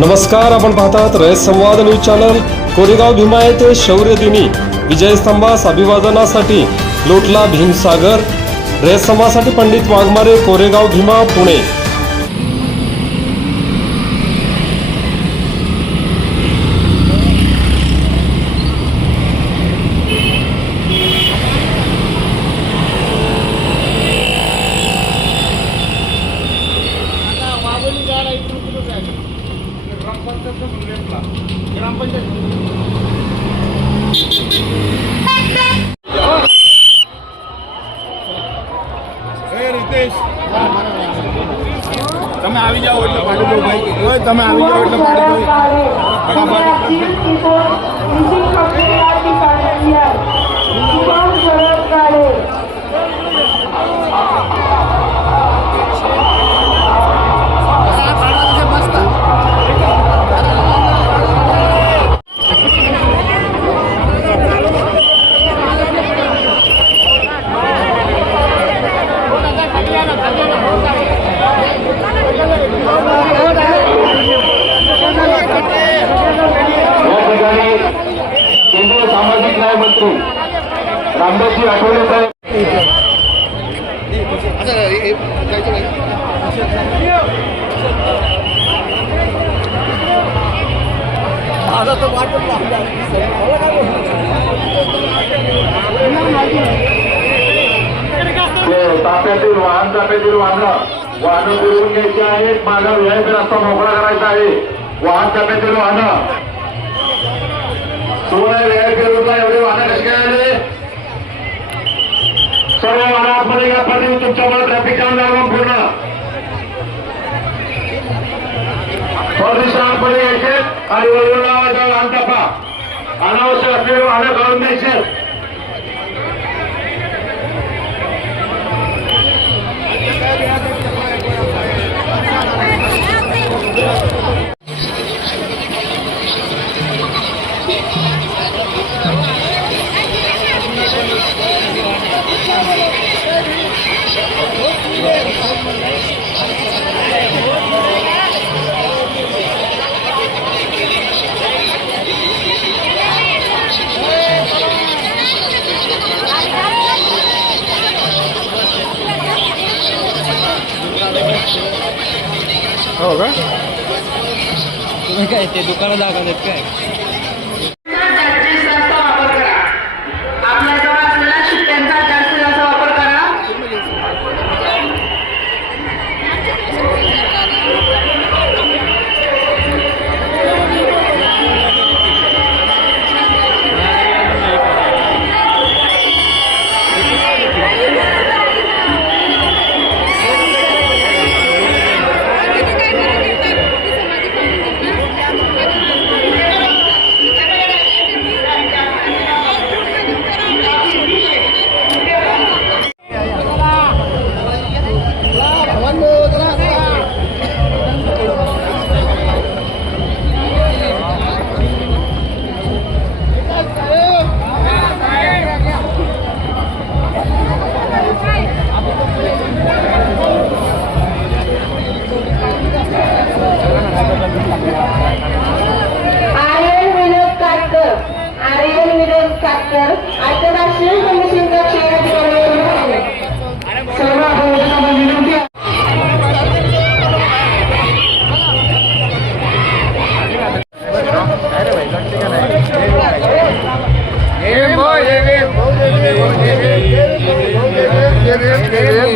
नमस्कार आपण पाहतात रयत संवाद न्यूज चॅनल. कोरेगाव भीमा येथे शौर्य दिनी. विजयस्तंभास अभिवादनासाठी लोटला भीमसागर. रयत संवादासाठी पंडित वाघमारे कोरेगाव भीमा पुणे. તમે આવી જાઓ એટલે પાડી દો ભાઈ ઓય તમે આવી જાઓ એટલે પાડી દો सामाजिक न्याय मंत्री रामदासजी आठवले साहेब ते ताफ्यातील वाहन ताफ्यातील वाहनं वाहनं फिरवून घ्यायची आहेत माझा व्हीआयपी रस्ता मोकळा करायचा आहे वाहन ताफ्यातील वाहनं तुम्हाला व्हीआयपी रोडला एवढे वाहनं कसे काय आले? सर्व वाहनं आतमध्ये या पाठी तुमच्यामुळे ट्रॅफिक जाम लागून पूर्ण. परदेशात आतमध्ये यायचे. आणि वळवून लावायचा वाहन ताफा अनावश्यक असलेले वाहनं काढून द्यायचे. हो का? तुम्ही काय ते दुकानात दाखवत काय? કરે